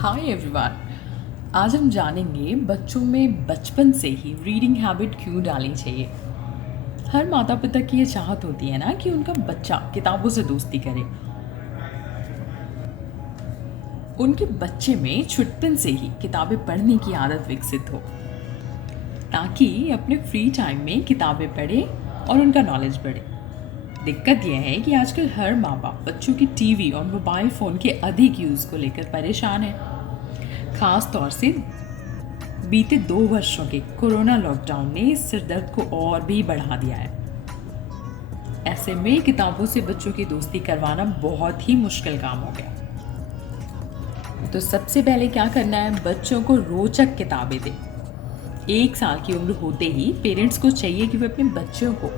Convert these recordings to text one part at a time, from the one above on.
Hi everyone. आज हम जानेंगे बच्चों में बचपन से ही रीडिंग हैबिट क्यों डालनी चाहिए। हर माता पिता की ये चाहत होती है ना कि उनका बच्चा किताबों से दोस्ती करे, उनके बच्चे में छुटपन से ही किताबें पढ़ने की आदत विकसित हो, ताकि अपने फ्री टाइम में किताबें पढ़े और उनका नॉलेज बढ़े। दिक्कत यह है कि आजकल हर माँ बाप बच्चों की टीवी और मोबाइल फ़ोन के अधिक यूज़ को लेकर परेशान है। खास तौर से बीते 2 वर्षों के कोरोना लॉकडाउन ने इस सिरदर्द को और भी बढ़ा दिया है। ऐसे में किताबों से बच्चों की दोस्ती करवाना बहुत ही मुश्किल काम हो गया। तो सबसे पहले क्या करना है, बच्चों को रोचक किताबें दें। 1 साल की उम्र होते ही पेरेंट्स को चाहिए कि वे अपने बच्चों को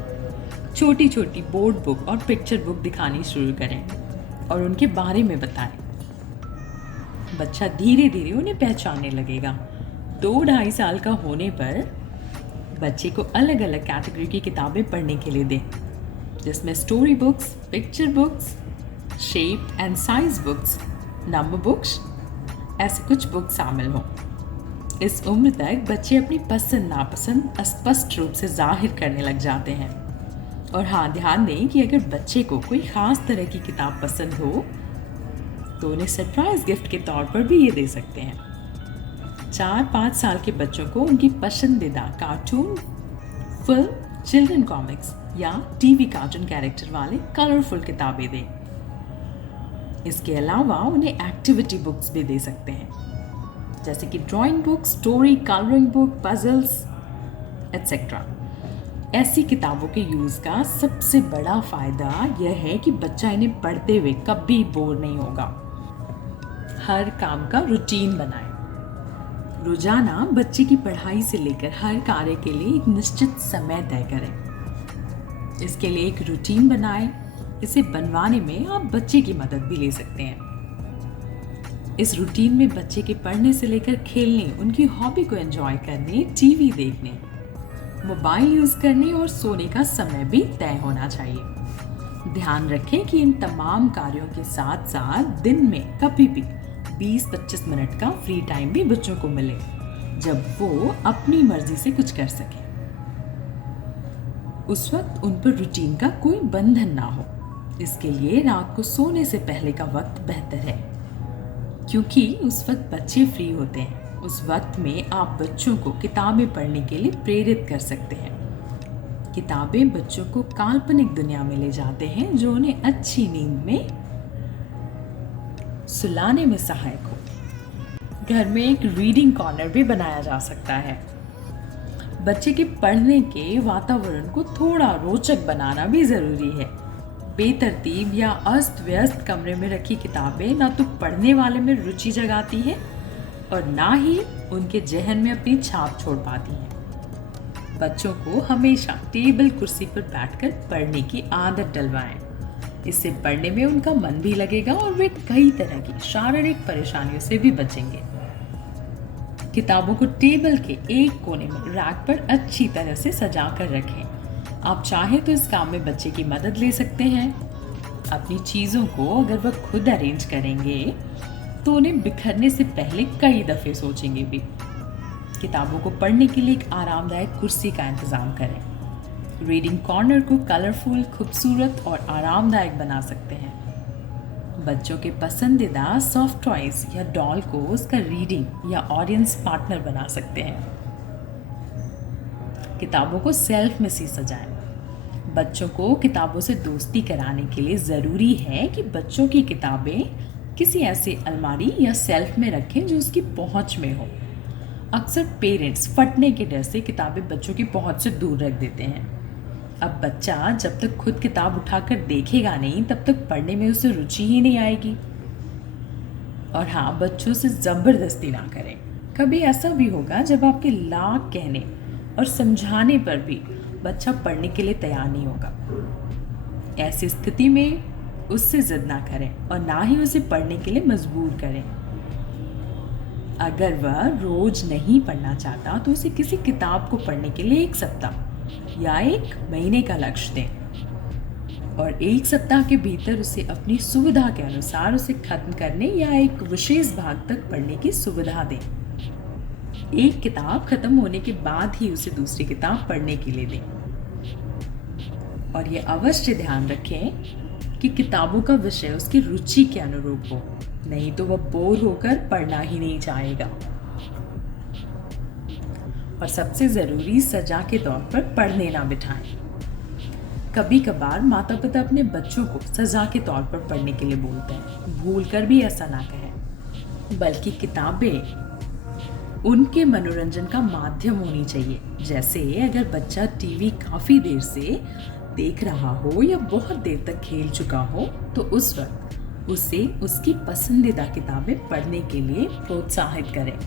छोटी छोटी बोर्ड बुक और पिक्चर बुक दिखानी शुरू करें और उनके बारे में बताएं। बच्चा धीरे धीरे उन्हें पहचानने लगेगा। 2-2.5 साल का होने पर बच्चे को अलग अलग कैटेगरी की किताबें पढ़ने के लिए दें, जिसमें story books, picture books, shape and size books, number books, ऐसे कुछ बुक्स शामिल हों। इस उम्र तक बच्चे अपनी पसंद नापसंद स्पष्ट रूप से जाहिर करने लग जाते हैं। और हाँ, ध्यान दें कि अगर बच्चे को कोई ख़ास तरह की किताब पसंद हो तो उन्हें सरप्राइज गिफ्ट के तौर पर भी ये दे सकते हैं। 4-5 साल के बच्चों को उनकी पसंदीदा कार्टून, फिल्म, चिल्ड्रन कॉमिक्स या टीवी कार्टून कैरेक्टर वाले कलरफुल किताबें दें। इसके अलावा उन्हें एक्टिविटी बुक्स भी दे सकते हैं, जैसे कि drawing book, story, colouring book, puzzles etcetera. ऐसी किताबों के यूज़ का सबसे बड़ा फ़ायदा यह है कि बच्चा इन्हें पढ़ते हुए कभी बोर नहीं होगा। हर काम का रूटीन बनाएं। रोजाना बच्चे की पढ़ाई से लेकर हर कार्य के लिए एक निश्चित समय तय करें। इसके लिए एक रूटीन बनाएं। इसे बनवाने में आप बच्चे की मदद भी ले सकते हैं। इस रूटीन में बच्चे के पढ़ने से लेकर खेलने, उनकी हॉबी को एंजॉय करने, टीवी देखने, मोबाइल यूज करने और सोने का समय भी तय होना चाहिए। ध्यान रखें कि इन तमाम कार्यों के साथ साथ दिन में कभी भी 20-25 मिनट का फ्री टाइम भी बच्चों को मिले, जब वो अपनी मर्जी से कुछ कर सके। उस वक्त उन पर रूटीन का कोई बंधन ना हो। इसके लिए रात को सोने से पहले का वक्त बेहतर है, क्योंकि उस वक्त बच्चे फ्री होते हैं। उस वक्त में आप बच्चों को किताबें पढ़ने के लिए प्रेरित कर सकते हैं। किताबें बच्चों को काल्पनिक दुनिया में ले जाते हैं, जो उन्हें अच्छी नींद में सुलाने में सहायक हो। घर में एक रीडिंग कॉर्नर भी बनाया जा सकता है। बच्चे के पढ़ने के वातावरण को थोड़ा रोचक बनाना भी जरूरी है। बेतरतीब या अस्त व्यस्त कमरे में रखी किताबें ना तो पढ़ने वाले में रुचि जगाती है और ना ही उनके जहन में अपनी छाप छोड़ पाती हैं। बच्चों को हमेशा टेबल कुर्सी पर बैठकर पढ़ने की आदत डलवाएं। इससे पढ़ने में उनका मन भी लगेगा और वे कई तरह की शारीरिक परेशानियों से भी बचेंगे। किताबों को टेबल के एक कोने में रैक पर अच्छी तरह से सजा कर रखें। आप चाहें तो इस काम में बच्चे की मदद ले सकते हैं। अपनी चीज़ों को अगर वह खुद अरेंज करेंगे तो उन्हें बिखरने से पहले कई दफ़े सोचेंगे भी। किताबों को पढ़ने के लिए एक आरामदायक कुर्सी का इंतज़ाम करें। रीडिंग कॉर्नर को कलरफुल, खूबसूरत और आरामदायक बना सकते हैं। बच्चों के पसंदीदा सॉफ्ट टॉयज या डॉल को उसका रीडिंग या ऑडियंस पार्टनर बना सकते हैं। किताबों को सेल्फ में सी सजाएं। बच्चों को किताबों से दोस्ती कराने के लिए ज़रूरी है कि बच्चों की किताबें किसी ऐसे अलमारी या सेल्फ में रखें जो उसकी पहुंच में हो। अक्सर पेरेंट्स फटने के डर से किताबें बच्चों की पहुंच से दूर रख देते हैं। अब बच्चा जब तक खुद किताब उठाकर देखेगा नहीं, तब तक पढ़ने में उसे रुचि ही नहीं आएगी। और हाँ, बच्चों से ज़बरदस्ती ना करें। कभी ऐसा भी होगा जब आपके लाख कहने और समझाने पर भी बच्चा पढ़ने के लिए तैयार नहीं होगा। ऐसी स्थिति में उससे जिद ना करें और ना ही उसे पढ़ने के लिए मजबूर करें। अगर वह रोज नहीं पढ़ना चाहता तो उसे किसी किताब को पढ़ने के लिए 1 सप्ताह या 1 महीने का लक्ष्य दें। और 1 सप्ताह के भीतर उसे अपनी सुविधा के अनुसार उसे खत्म करने या एक विशेष भाग तक पढ़ने की सुविधा दें। एक किताब खत्म होने के बाद ही उसे दूसरी किताब पढ़ने के लिए दें। और ये अवश्य ध्यान रखें कि किताबों का विषय उसकी रुचि के अनुरूप हो, नहीं तो वह बोर होकर पढ़ना ही नहीं चाहेगा। और सबसे जरूरी, सजा के तौर पर पढ़ने ना बिठाएं। कभी कभार माता पिता अपने बच्चों को सजा के तौर पर पढ़ने के लिए बोलते हैं, भूल कर भी ऐसा ना कहें, बल्कि किताबें उनके मनोरंजन का माध्यम होनी चाहिए। जैसे अगर बच्चा टीवी काफी देर से देख रहा हो या बहुत देर तक खेल चुका हो, तो उस वक्त उसे उसकी पसंदीदा किताबें पढ़ने के लिए प्रोत्साहित करें।